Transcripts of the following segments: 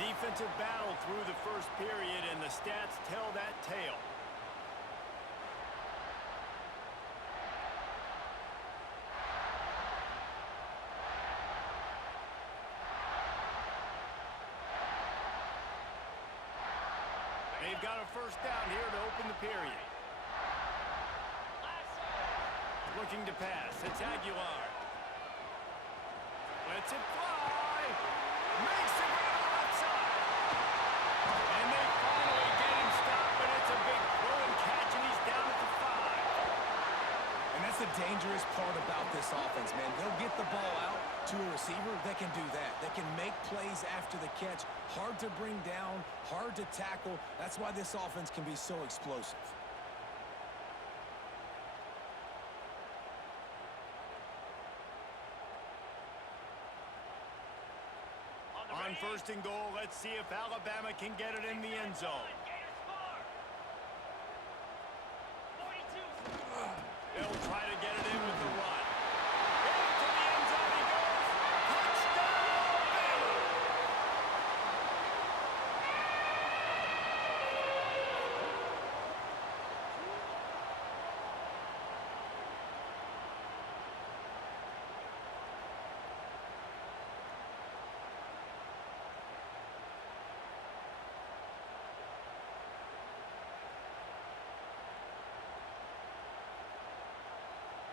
Defensive battle through the first period, and the stats tell that tale. They've got a first down here to open the period. Looking to pass. It's Aguilar. Lets it fly. Makes the grab outside. And they finally get him stopped, but it's a big throw and catch, and he's down at the 5. And that's the dangerous part about this offense, man. They'll get the ball out to a receiver that can do that. That can make plays after the catch. Hard to bring down, hard to tackle. That's why this offense can be so explosive. On first and goal, let's see if Alabama can get it in the end zone. They'll try to get it in with the run. Into the end zone he goes. Touchdown, Baylor!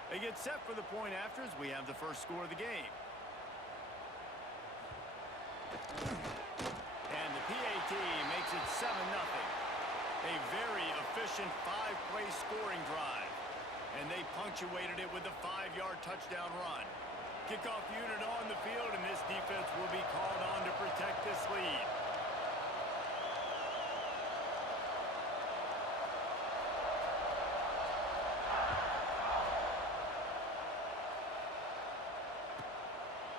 They get set for the point after as we have the first score of the game. And the PAT makes it 7-0. A very efficient 5-play scoring drive. And they punctuated it with a 5-yard touchdown run. Kickoff unit on the field, and this defense will be called on to protect this lead.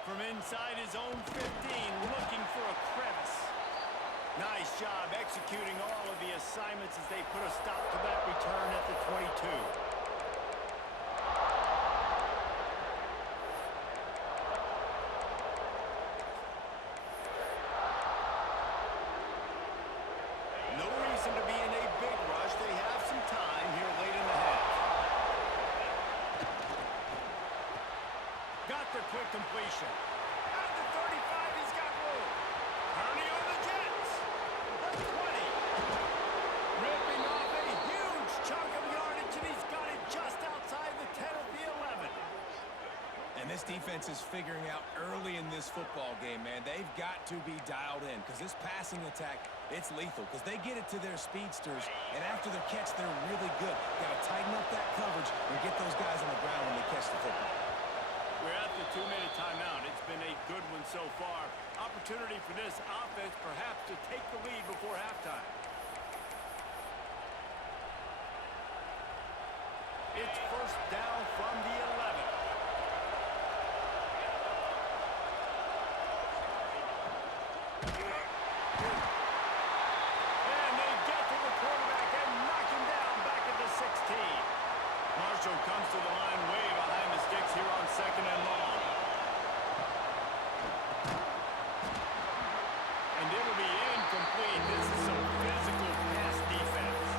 From inside his own 15, looking for a crevice. Nice job executing all of the assignments as they put a stop to that return at the 22. No reason to be in a big rush. They have some time here late in the half. Got the quick completion. At the 35, he's got room. Turning on the Jets. The 20. Ripping off a huge chunk of yardage, and he's got it just outside the 10 of the 11. And this defense is figuring out early in this football game, man. They've got to be dialed in because this passing attack, it's lethal because they get it to their speedsters, and after the catch, they're really good. Got to tighten up that coverage and get those guys on the ground when they catch the football. We're at the 2-minute timeout. It's been a good one so far. Opportunity for this offense perhaps to take the lead before halftime. It's first down from the 11. And they get to the quarterback and knock him down back at the 16. Marshall comes to the line way behind the sticks here on second and long. And it'll be incomplete. This is some physical pass defense.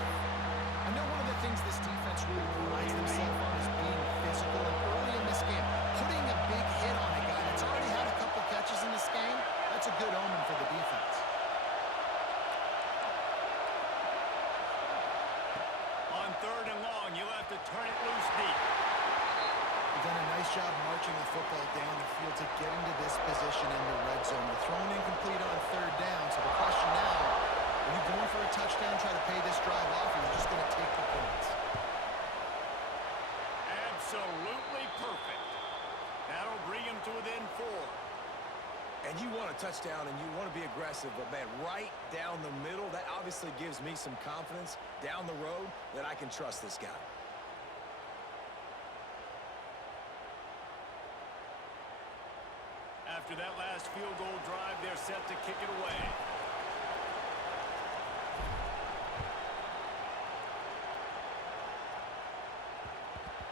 I know one of the things this defense really prides themselves on is being physical. And early in this game, putting a big hit on a guy that's already had a couple catches in this game, that's a good omen for the defense. On third and long, you'll have to turn it loose deep. You've done a nice job marching the football down the field to get into this position in the red zone. You're throwing incomplete on third down, so the question now, are you going for a touchdown, try to pay this drive off, or are you just going to take the points? Absolutely perfect. That'll bring him to within 4. And you want a touchdown and you want to be aggressive, but, man, right down the middle, that obviously gives me some confidence down the road that I can trust this guy. After that last field goal drive, they're set to kick it away.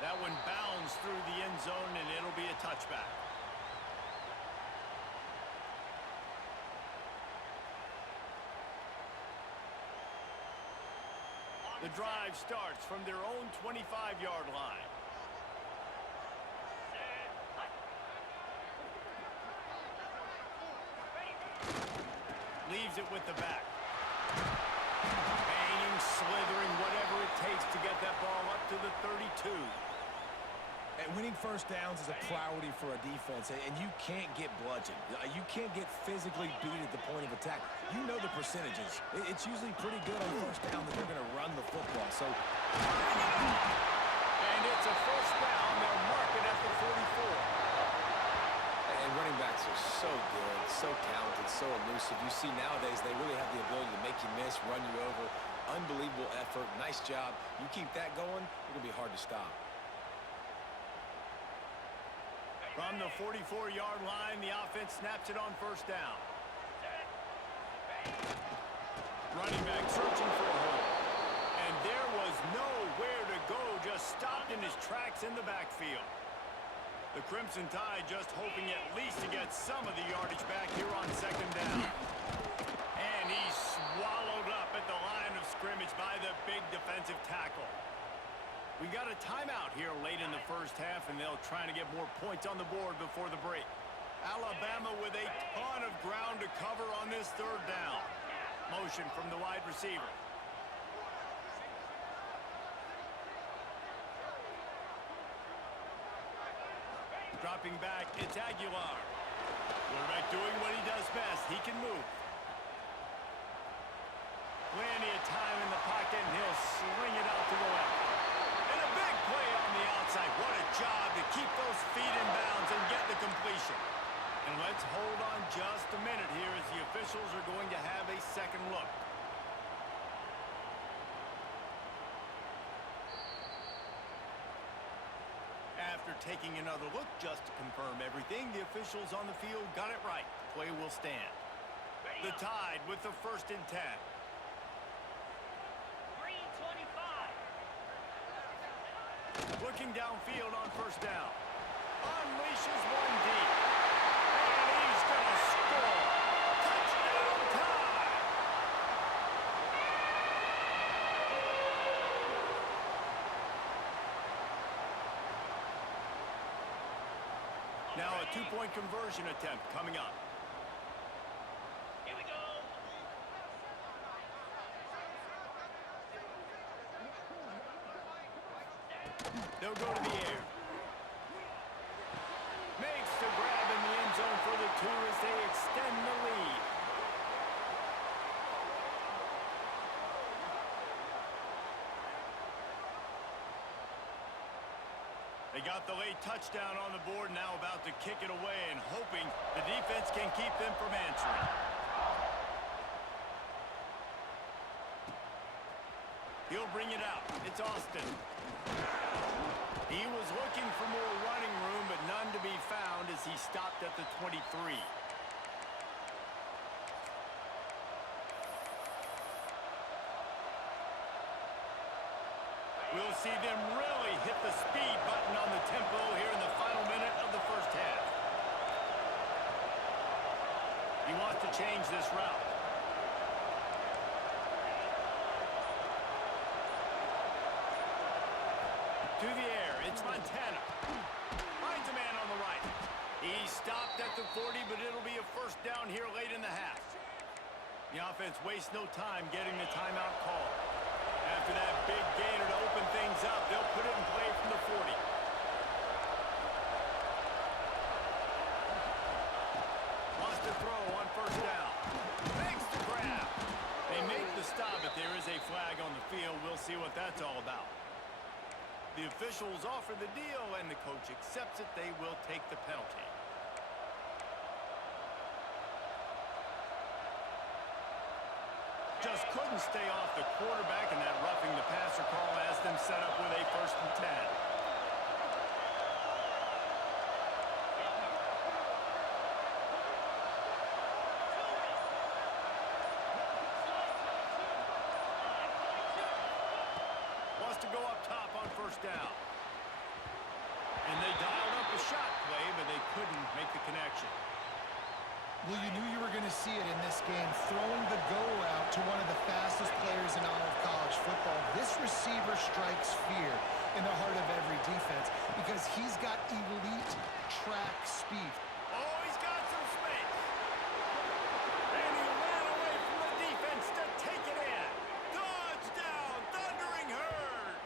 That one bounds through the end zone, and it'll be a touchback. The drive starts from their own 25-yard line. Leaves it with the back. Banging, slithering, whatever it takes to get that ball up to the 32. And winning first downs is a priority for a defense, and you can't get bludgeoned. You can't get physically beat at the point of attack. You know the percentages. It's usually pretty good on first down that they're going to run the football. So, and it's a first down. They'll mark it at the 44. And running backs are so good, so talented, so elusive. You see nowadays they really have the ability to make you miss, run you over. Unbelievable effort. Nice job. You keep that going, it's going to be hard to stop. From the 44-yard line, the offense snaps it on first down. Running back searching for a hole. And there was nowhere to go, just stopped in his tracks in the backfield. The Crimson Tide just hoping at least to get some of the yardage back here on second down. And he's swallowed up at the line of scrimmage by the big defensive tackle. We got a timeout here late in the first half, and they'll try to get more points on the board before the break. Alabama with a ton of ground to cover on this third down. Motion from the wide receiver. Dropping back, it's Aguilar. Quarterback doing what he does best. He can move. Plenty of time in the pocket, and he'll sling it out to the left. And a big play on the outside. What a job to keep those feet in bounds and get the completion. And let's hold on just a minute here as the officials are going to have a second look. After taking another look just to confirm everything, the officials on the field got it right. Play will stand. The Tide with the 1st and 10. 3:25. Looking downfield on first down. Unleashes one deep. And he's going to score. Touchdown Tide! Now a two-point conversion attempt coming up. Here we go. They'll go to the air. Makes the grab in the end zone for the 2 as they extend the lead. They got the late touchdown on the board, now about to kick it away and hoping the defense can keep them from answering. He'll bring it out. It's Austin. He was looking for more running room, but none to be found as he stopped at the 23. We'll see them really hit the speed button on the tempo here in the final minute of the first half. He wants to change this route. To the air, it's Montana. Finds a man on the right. He stopped at the 40, but it'll be a first down here late in the half. The offense wastes no time getting the timeout call. After that big gainer to open things up, they'll put it in play from the 40. Wants to throw on first down. Makes the grab. They make the stop, but there is a flag on the field. We'll see what that's all about. The officials offer the deal, and the coach accepts it. They will take the penalty. Just couldn't stay off the quarterback, and that roughing the passer call has them set up with a 1st and 10. Wants to go up top on first down. And they dialed up a shot play, but they couldn't make the connection. Well, you knew you were going to see it in this game, throwing the go route to one of the fastest players in all of college football. This receiver strikes fear in the heart of every defense because he's got elite track speed. Oh, he's got some space. And he ran away from the defense to take it in. Touchdown, Thundering Herd.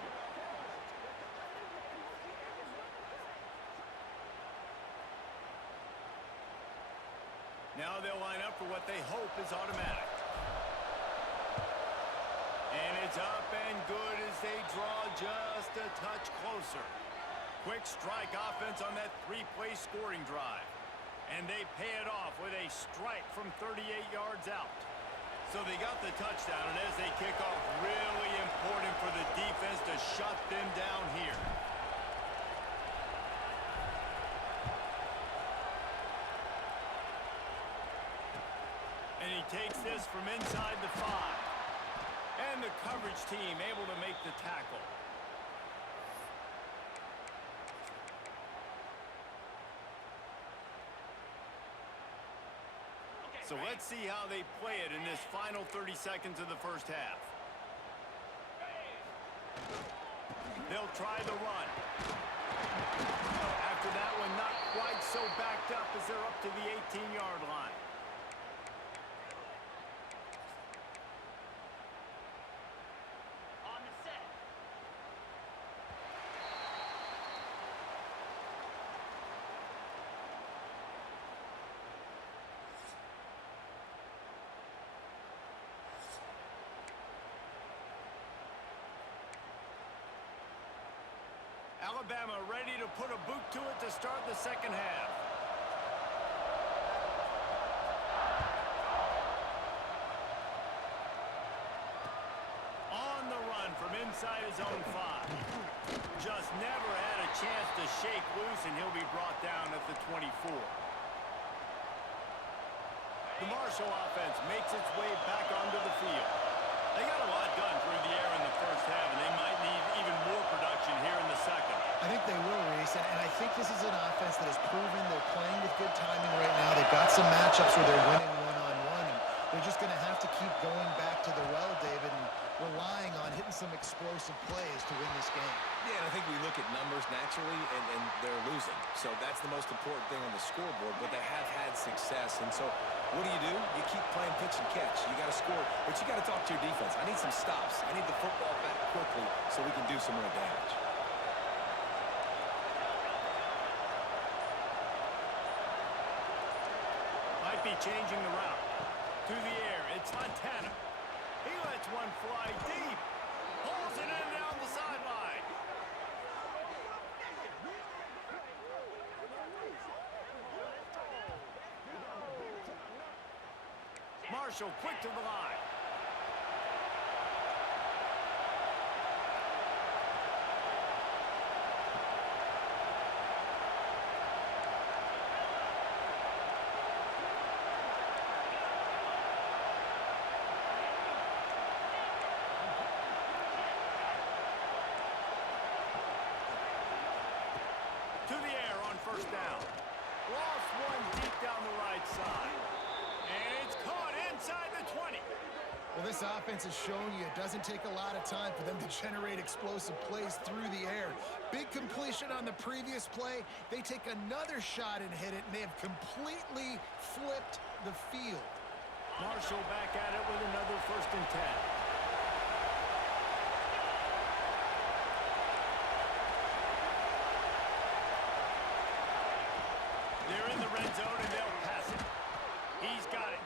Now they'll line up for what they hope is automatic. And it's up and good as they draw just a touch closer. Quick strike offense on that three-play scoring drive. And they pay it off with a strike from 38 yards out. So they got the touchdown, and as they kick off, really important for the defense to shut them down here. And he takes this from inside the 5. And the coverage team able to make the tackle. So let's see how they play it in this final 30 seconds of the first half. They'll try the run. After that one, not quite so backed up as they're up to the 18-yard line. On the set. Alabama ready to put a boot to it to start the second half. On the run from inside his own 5. Just never had a chance to shake loose, and he'll be brought down at the 24. The Marshall offense makes its way back onto the field. They got a lot done through the air in the first half, and they might need even more production here in the second. I think they will, Reese, and I think this is an offense that has proven they're playing with good timing right now. They've got some matchups where they're winning one-on-one, and they're just going to have to keep going back to the well, David, and relying on hitting some explosive plays to win this game. Yeah, and I think we look at numbers naturally, and they're losing. So that's the most important thing on the scoreboard, but they have had success. And so what do? You keep playing pitch and catch. You got to score, but you got to talk to your defense. I need some stops. I need the football back quickly so we can do some more damage. Might be changing the route. To the air, it's Montana. He lets one fly deep. Pulls it in down the sideline. Marshall quick to the line. To the air on first down. Lost one deep down the right side. And it's caught inside the 20. Well, this offense has shown you it doesn't take a lot of time for them to generate explosive plays through the air. Big completion on the previous play. They take another shot and hit it, and they have completely flipped the field. Marshall back at it with another 1st and 10. They're in the red zone, and they'll pass it. He's got it.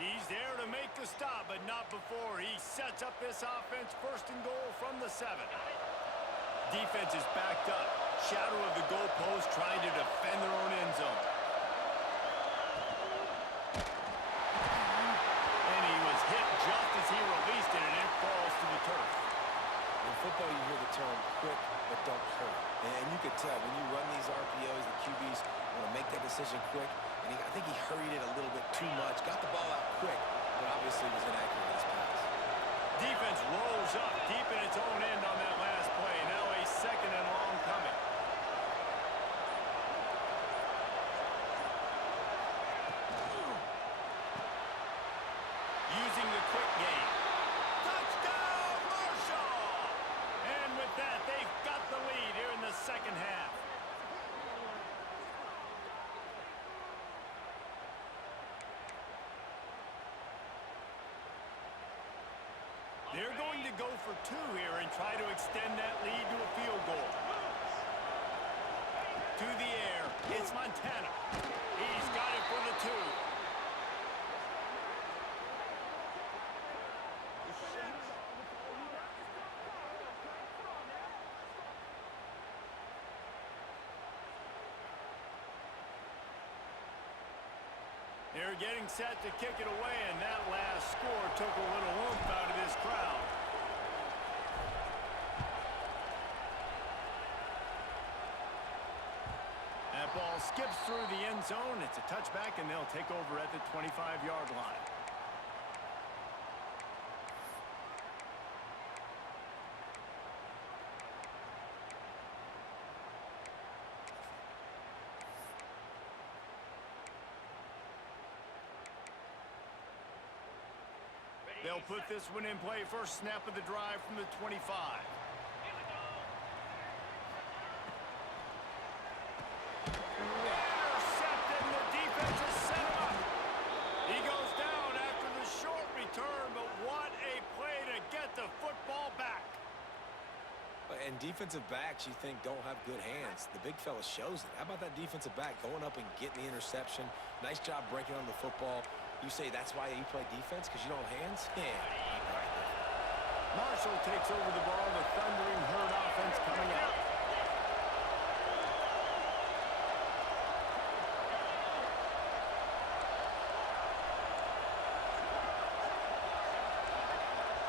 He's there to make the stop, but not before he sets up this offense 1st and goal from the 7. Defense is backed up. Shadow of the goalpost trying to defend their own end zone. And he was hit just as he released it, and it falls to the turf. In football, you hear the term quick, but don't hurt. And you could tell when you run these RPOs, the QBs want to make that decision quick. And I think he hurried it a little bit too much. Got the ball out quick, but obviously was inaccurate in his pass. Defense rolls up deep in its own end on that last play. Now a 2nd and long coming. go for two here and try to extend that lead to a field goal. To the air, it's Montana. He's got it for the two. They're getting set to kick it away, and that last score took a little oomph out of this crowd. That ball skips through the end zone. It's a touchback, and they'll take over at the 25-yard line. They'll put this one in play. First snap of the drive from the 25. Intercepted, and the defense has set him up. He goes down after the short return, but what a play to get the football back. And defensive backs, you think, don't have good hands. The big fella shows it. How about that defensive back going up and getting the interception? Nice job breaking on the football. You say that's why you play defense, because you don't have hands? Yeah. Marshall takes over the ball. The Thundering Herd offense coming out.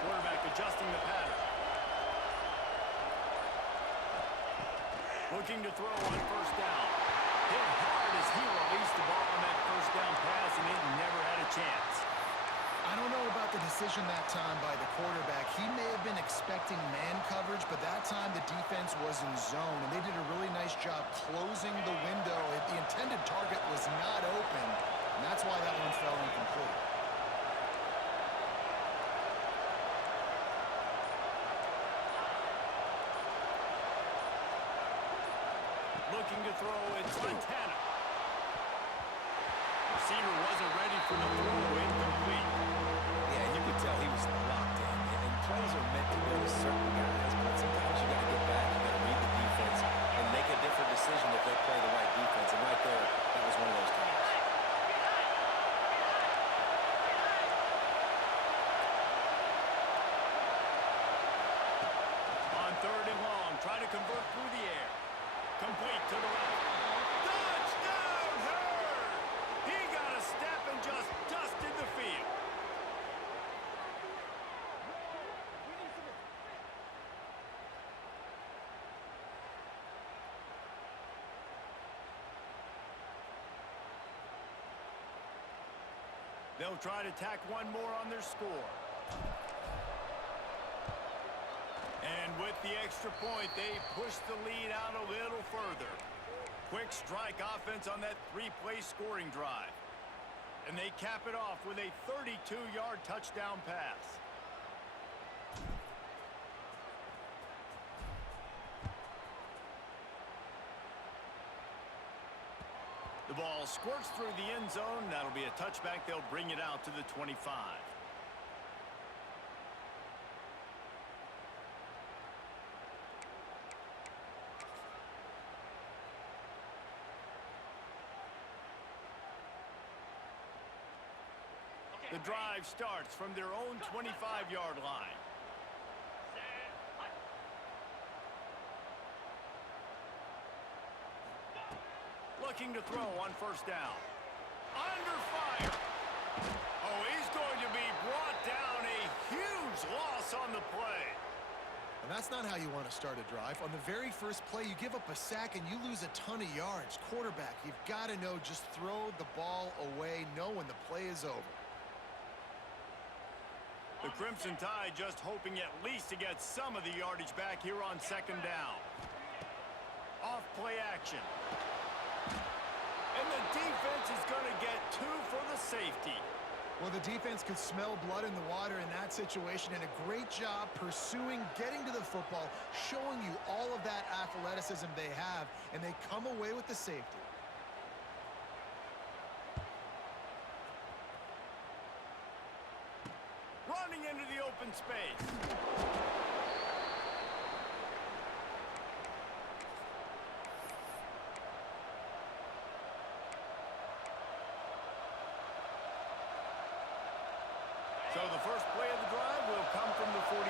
Quarterback adjusting the pattern. Looking to throw on first down. Hit hard as he released the ball on that first down pass, and it never had a chance. I don't know about the decision that time by the quarterback. He may have been expecting man coverage, but that time the defense was in zone, and they did a really nice job closing the window. The intended target was not open, and that's why that one fell incomplete. Looking to throw, it's Montana. Receiver wasn't ready for the throw, incomplete. Yeah, you could tell he was locked in. And plays are meant to go to certain guys, but sometimes you got to get back, you got to read the defense, and make a different decision if they play the right defense. And right there, that was one of those times. On third and long, try to convert through the air. Complete to the right. Touchdown, Herd! He got a step and just dusted the field. They'll try to tack one more on their score. And with the extra point, they push the lead out a little further. Quick strike offense on that three-play scoring drive. And they cap it off with a 32-yard touchdown pass. The ball squirts through the end zone. That'll be a touchback. They'll bring it out to the 25. The drive starts from their own 25-yard line. Looking to throw on first down. Under fire. Oh, he's going to be brought down. A huge loss on the play. And that's not how you want to start a drive. On the very first play, you give up a sack and you lose a ton of yards. Quarterback, you've got to know, just throw the ball away, know when the play is over. The Crimson Tide just hoping at least to get some of the yardage back here on second down. Off play action. And the defense is going to get two for the safety. Well, the defense could smell blood in the water in that situation, and a great job pursuing, getting to the football, showing you all of that athleticism they have, and they come away with the safety. Running into the open space. So the first play of the drive will come from the 43.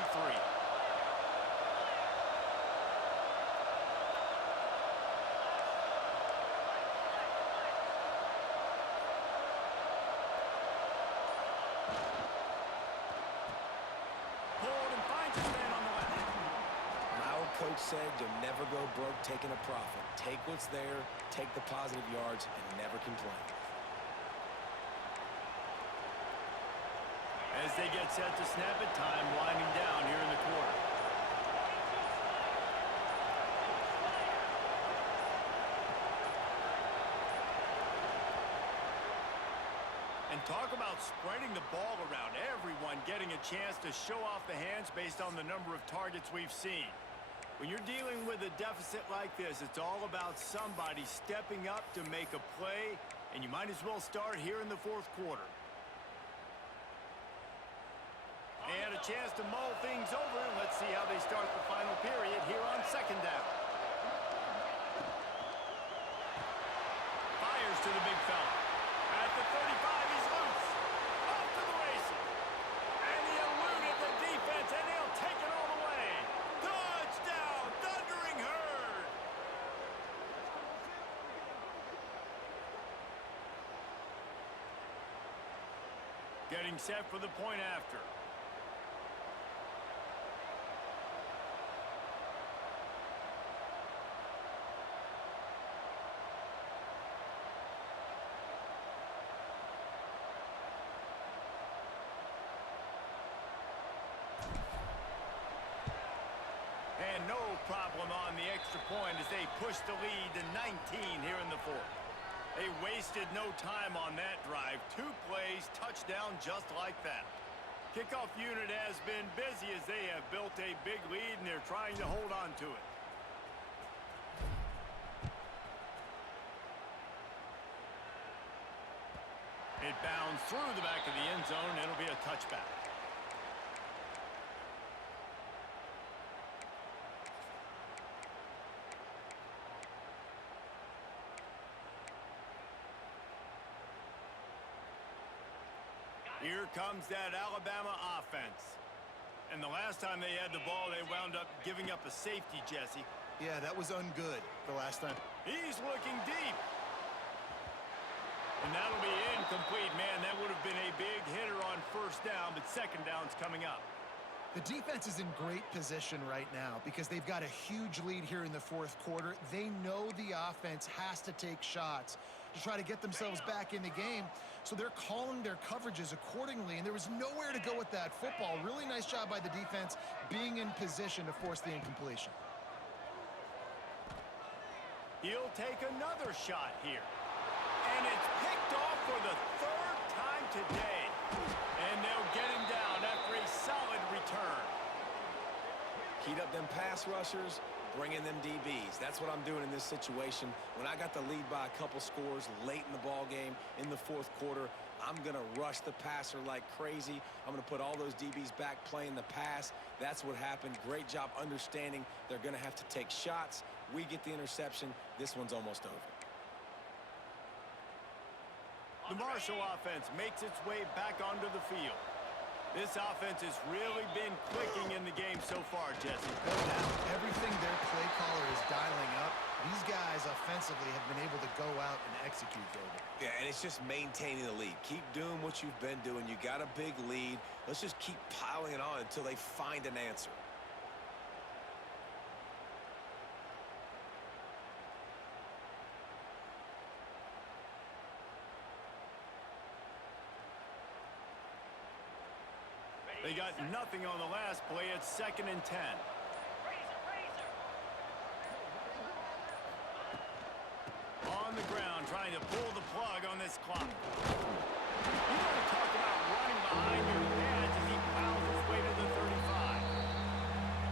Pulled and finds his man on the left. My old coach said you'll never go broke taking a profit. Take what's there, take the positive yards, and never complain. As they get set to snap it, time winding down here in the quarter. And talk about spreading the ball around. Everyone getting a chance to show off the hands based on the number of targets we've seen. When you're dealing with a deficit like this, it's all about somebody stepping up to make a play, and you might as well start here in the fourth quarter. And a chance to mull things over, and let's see how they start the final period here on second down. Fires to the big fella. At the 35, he's loose. Off to the races. And he eluded the defense, and he'll take it all the way. Touchdown, Thundering Herd. Getting set for the point after. And no problem on the extra point as they push the lead to 19 here in the fourth. They wasted no time on that drive. 2 plays, touchdown just like that. Kickoff unit has been busy as they have built a big lead and they're trying to hold on to it. It bounds through the back of the end zone. It'll be a touchback. Here comes that Alabama offense. And the last time they had the ball, they wound up giving up a safety, Jesse. Yeah, that was ungood the last time. He's looking deep. And that'll be incomplete. Man, that would have been a big hitter on first down, but second down's coming up. The defense is in great position right now because they've got a huge lead here in the fourth quarter. They know the offense has to take shots to try to get themselves back in the game. So they're calling their coverages accordingly, and there was nowhere to go with that football. Really nice job by the defense being in position to force the incompletion. He'll take another shot here. And it's picked off for the 3rd time today. And they'll get him down after a solid return. Heat up them pass rushers, bring in them DBs. That's what I'm doing in this situation. When I got the lead by a couple scores late in the ball game, in the fourth quarter, I'm going to rush the passer like crazy. I'm going to put all those DBs back playing the pass. That's what happened. Great job understanding they're going to have to take shots. We get the interception. This one's almost over. The Marshall offense makes its way back onto the field. This offense has really been clicking in the game so far, Jesse. No doubt. Everything their play caller is dialing up, these guys offensively have been able to go out and execute, David. Yeah, and it's just maintaining the lead. Keep doing what you've been doing. You got a big lead. Let's just keep piling it on until they find an answer. They got nothing on the last play. It's 2nd and 10. On the ground, trying to pull the plug on this clock. You want to talk about running behind your pads as he plows his way to the 35.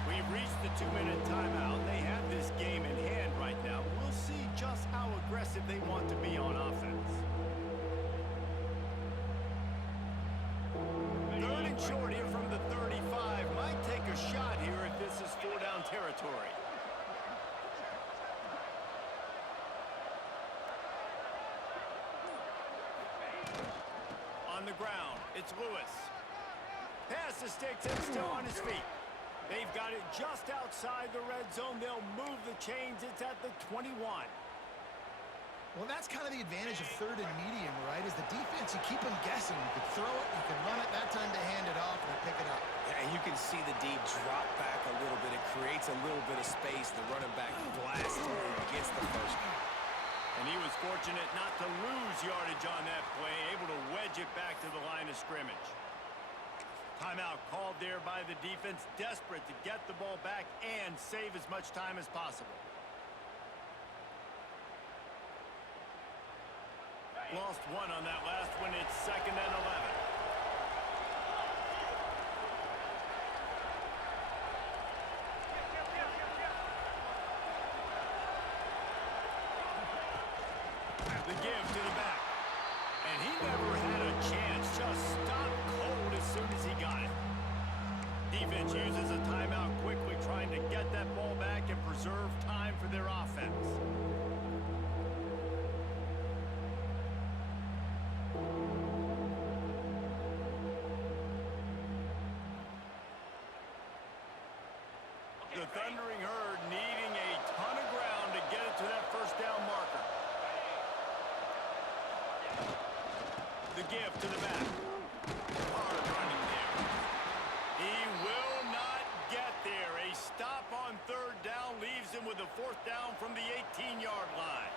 We've reached the 2-minute timeout. They have this game in hand right now. We'll see just how aggressive they want to be on offense. 3rd and short here from the the ground. It's Lewis. Pass the sticks and still on his feet. They've got it just outside the red zone. They'll move the chains. It's at the 21. Well, that's kind of the advantage of third and medium, right? Is the defense, you keep them guessing. You can throw it, you can run it. That time they hand it off and they pick it up. Yeah, and you can see the D drop back a little bit. It creates a little bit of space. The running back blasts through, gets the first down. And he was fortunate not to lose yardage on that play, able to wedge it back to the line of scrimmage. Timeout called there by the defense, desperate to get the ball back and save as much time as possible. Lost one on that last one. It's 2nd and 11. The give to the back. And he never had a chance. Just stopped cold as soon as he got it. Defense uses a timeout quickly, trying to get that ball back and preserve time for their offense. The Thundering Herd needing a ton of ground to get it to that first down marker. The give to the back. Hard running there. He will not get there. A stop on 3rd down leaves him with a 4th down from the 18-yard line.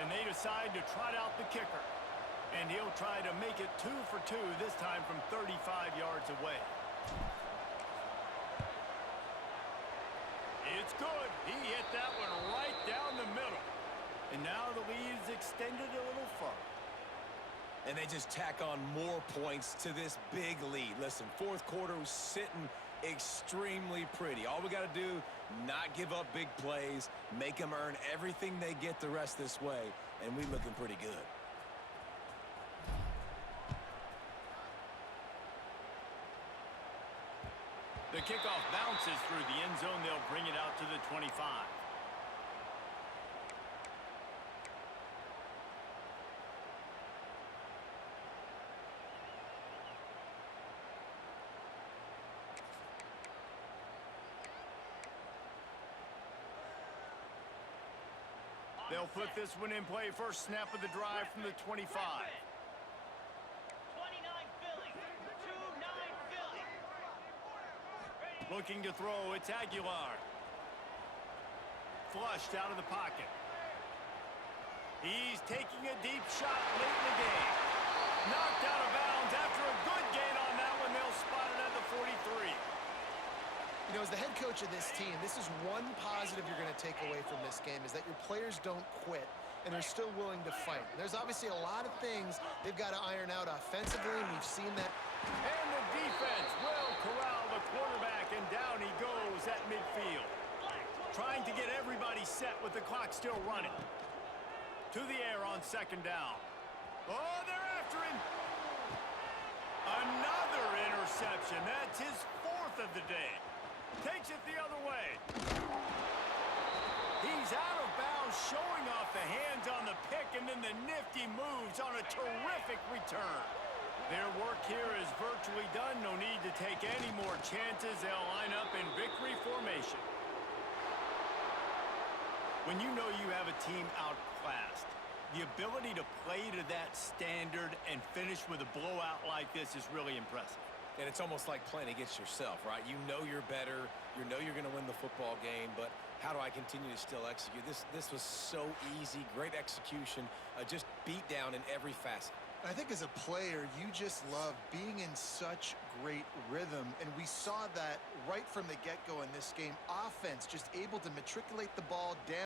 And they decide to trot out the kicker. And he'll try to make it 2 for 2, this time from 35 yards away. It's good. He hit that one right down the middle. And now the lead is extended a little further. And they just tack on more points to this big lead. Listen, 4th quarter was sitting extremely pretty. All we got to do, not give up big plays, make them earn everything they get the rest this way, and we looking pretty good. The kickoff bounces through the end zone. They'll bring it out to the 25. They'll put this one in play. First snap of the drive from the 25. 29 Philly. 2-9 Philly. Looking to throw, it's Aguilar. Flushed out of the pocket. He's taking a deep shot late in the game. Knocked out of bounds after a good gain on that one. They'll spot it at the 43. You know, as the head coach of this team, this is one positive you're going to take away from this game, is that your players don't quit and they're still willing to fight. There's obviously a lot of things they've got to iron out offensively, and we've seen that. And the defense will corral the quarterback, and down he goes at midfield. Trying to get everybody set with the clock still running. To the air on 2nd down. Oh, they're after him. Another interception. That's his 4th of the day. Takes it the other way. He's out of bounds, showing off the hands on the pick, and then the nifty moves on a terrific return. Their work here is virtually done. No need to take any more chances. They'll line up in victory formation. When you know you have a team outclassed, the ability to play to that standard and finish with a blowout like this is really impressive. And it's almost like playing against yourself, right? You know you're better. You know you're going to win the football game, but how do I continue to still execute? This was so easy, great execution, just beat down in every facet. I think as a player, you just love being in such great rhythm, and we saw that right from the get-go in this game. Offense just able to matriculate the ball down.